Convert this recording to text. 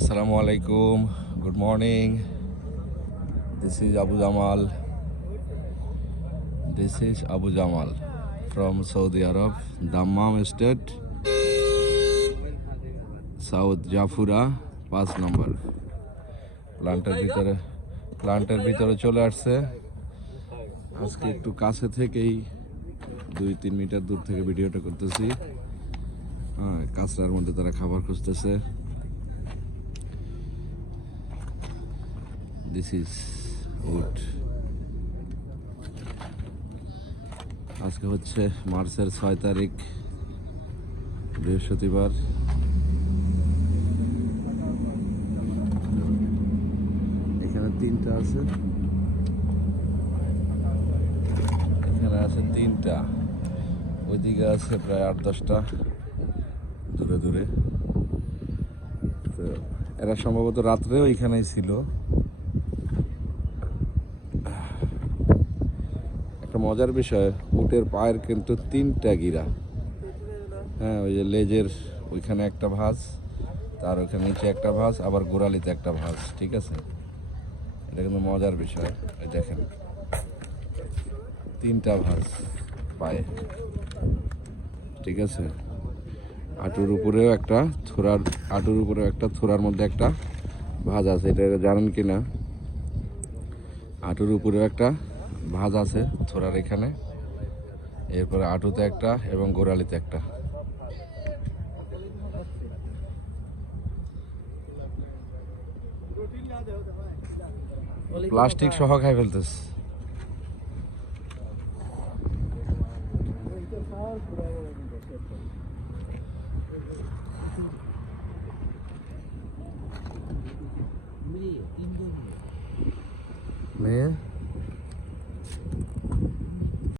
Assalamu alaikum. Good morning. This is Abu Jamal. This is Abu Jamal from Saudi Arab, Dammam State, South Jafura, 5 number. প্লান্টের ভিতরে চলে আসছে। আজকে একটু কাছে থেকেই 2-3 মিটার দূর থেকে ভিডিওটা করতেছি। হ্যাঁ, কাঁচরার মধ্যে তারা খাবার খুঁজতেছে। This is wood. আজকে হচ্ছে মার্চের 6 তারিখ, বৃহস্পতিবার। এখানে 3টা আছে, এখানে আছে 3টা, ওইদিকে আছে প্রায় 8-10টা দূরে দূরে। তো এরা সম্ভবত রাত্রেও এখানেই ছিল। একটা মজার বিষয়, উটের পায়ের কিন্তু 3টা গিরা। হ্যাঁ, ওই যে লেজের ওইখানে একটা ভাঁজ, তার ওইখানে নিচে একটা ভাঁজ, আবার গোড়ালিতে একটা ভাঁজ। ঠিক আছে, এটা কিন্তু মজার বিষয়। এই দেখেন 3টা ভাঁজ পায়ে। ঠিক আছে, হাঁটুর উপরেও একটা, হাঁটুর উপরেও একটা, থোড়ার মধ্যে একটা ভাঁজ আছে। এটা জানেন কি না? হাঁটুর উপরেও একটা ভাঁজ আছে থোড়ার এখানে, এরপরে হাঁটুতে একটা এবং গোড়ালিতে একটা। প্লাস্টিক সহ খাই ফেলতেছে। মেয়ে